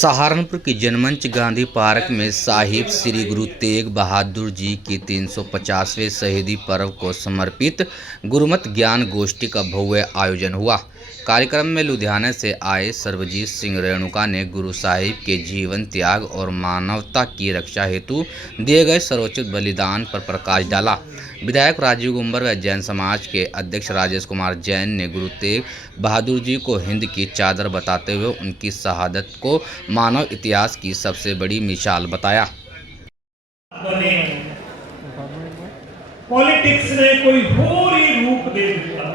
सहारनपुर की जनमंच गांधी पार्क में साहिब श्री गुरु तेग बहादुर जी की 350वें शहीदी पर्व को समर्पित गुरुमत ज्ञान गोष्ठी का भव्य आयोजन हुआ। कार्यक्रम में लुधियाना से आए सर्वजीत सिंह रेणुका ने गुरु साहिब के जीवन, त्याग और मानवता की रक्षा हेतु दिए गए सर्वोच्च बलिदान पर प्रकाश डाला। विधायक राजीव गुंबर व जैन समाज के अध्यक्ष राजेश कुमार जैन ने गुरु तेग बहादुर जी को हिंद की चादर बताते हुए उनकी शहादत को मानव इतिहास की सबसे बड़ी मिसाल बताया। पॉलिटिक्स ने कोई होर ही रूप दे दिता,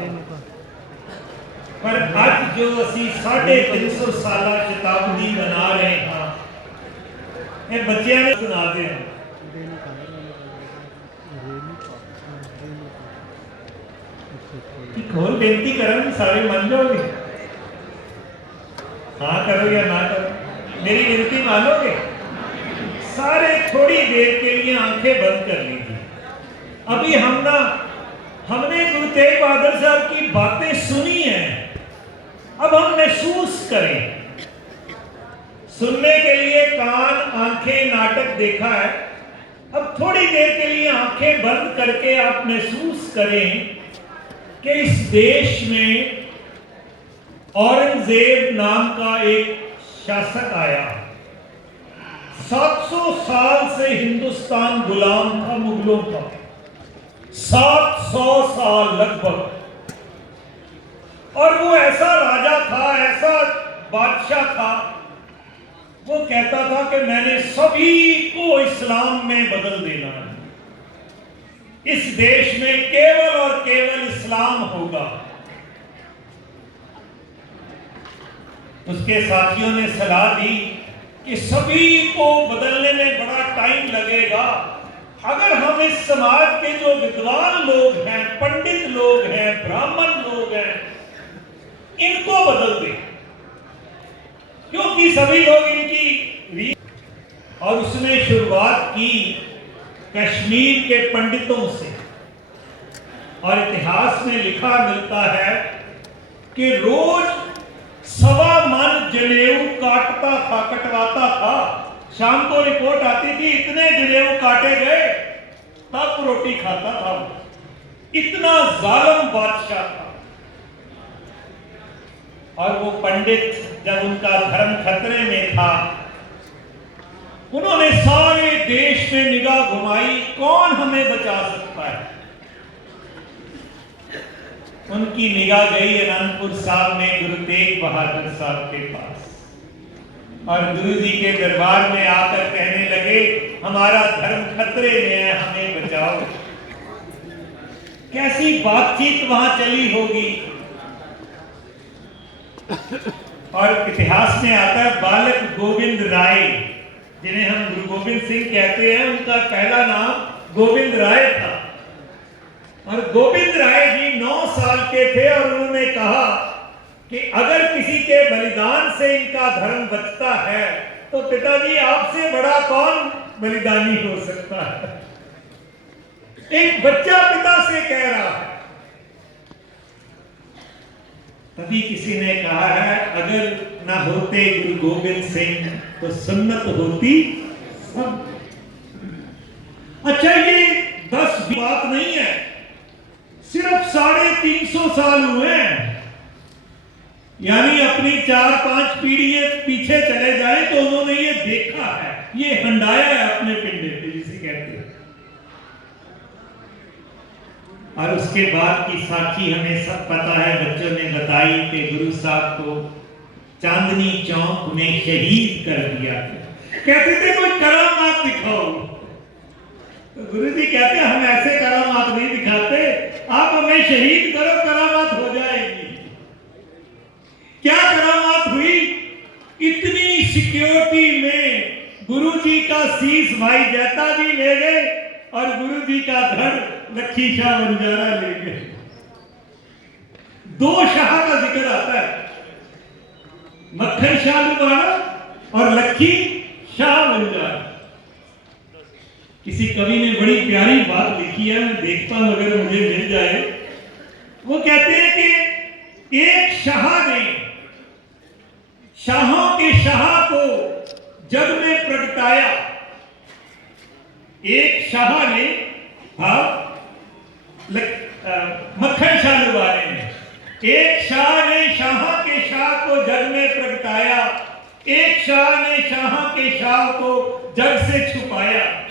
पर आज जो असी 350 साल शताब्दी मना रहे हैं, ये बच्चों ने सुना दे खोल बेनती करें, सारे मान जाओगे? हाँ करो या ना करो, मेरी विनती मानोगे? सारे थोड़ी देर के लिए आंखें बंद कर लीजिए। अभी हमने गुरु तेग बहादुर साहब की बातें सुनी हैं, अब हम महसूस करें। सुनने के लिए कान, आंखें, नाटक देखा है, अब थोड़ी देर के लिए आंखें बंद करके आप महसूस करें कि इस देश में औरंगजेब नाम का एक शासक आया। 700 साल से हिंदुस्तान गुलाम था मुगलों का, 700 साल लगभग। और वो ऐसा राजा था, ऐसा बादशाह था, वो कहता था कि मैंने सभी को इस्लाम में बदल देना है, इस देश में केवल और केवल इस्लाम होगा। उसके साथियों ने सलाह दी कि सभी को बदलने में बड़ा टाइम लगेगा, अगर हम इस समाज के जो विद्वान लोग हैं, पंडित लोग हैं, ब्राह्मण लोग हैं, इनको बदल दें, क्योंकि सभी लोग इनकी। और उसने शुरुआत की कश्मीर के पंडितों से। और इतिहास में लिखा मिलता है कि रोज 1.25 मन जनेऊ काटता था, कटवाता था। शाम को रिपोर्ट आती थी इतने जनेऊ काटे गए, तब रोटी खाता था। इतना जालिम बादशाह था। और वो पंडित जब उनका धर्म खतरे में था, उन्होंने सारे देश में निगाह घुमाई, कौन हमें बचा सकता है। उनकी निगाह गई अनंतपुर साहब में गुरु तेग बहादुर साहब के पास, और गुरु जी के दरबार में आकर कहने लगे, हमारा धर्म खतरे में है, हमें बचाओ। कैसी बातचीत वहां चली होगी। और इतिहास में आता है बालक गोविंद राय, जिन्हें हम गुरु गोविंद सिंह कहते हैं, उनका पहला नाम गोविंद राय था। और गोविंद राय जी 9 साल के थे और उन्होंने कहा कि अगर किसी के बलिदान से इनका धर्म बचता है तो पिताजी आपसे बड़ा कौन बलिदानी हो सकता है। एक बच्चा पिता से कह रहा है। तभी किसी ने कहा है, अगर ना होते गुरु गोविंद सिंह तो सुन्नत होती सब। अच्छा, ये 10 बात नहीं है, सिर्फ 350 साल हुए हैं। यानी अपनी 4-5 पीढ़ियां पीछे चले जाए तो उन्होंने ये देखा है, ये हंडाया है अपने पिंडे पे, जिसे कहते हैं। और उसके बाद की साखी हमें सब पता है, बच्चों ने बताई कि गुरु साहब को चांदनी चौक में शहीद कर दिया। कहते थे कोई करामात दिखाओ, तो गुरु जी कहते हम ऐसे करामात नहीं दिखाते, आप हमें शहीद करो, करामात हो जाएगी। क्या करामात हुई? इतनी सिक्योरिटी में गुरु जी का शीश भाई जैता जी ले गए और गुरु जी का धड़ लखी शाह बंजारा ले गए। 2 शाह का जिक्र आता है, मक्खन शाह लुबाना और लखी शाह बंजारा। किसी कवि ने बड़ी प्यारी बात लिखी है, मैं देखता हूं अगर मुझे मिल जाए। वो कहते हैं कि एक शाह ने शाहों के शाह को जग में प्रगटाया। एक शाह ने, हाँ, मक्खन शाह लुबारे ने, एक शाह ने शाह के शाह को जग में प्रगटाया, एक शाह ने शाह के शाह को जग से छुपाया।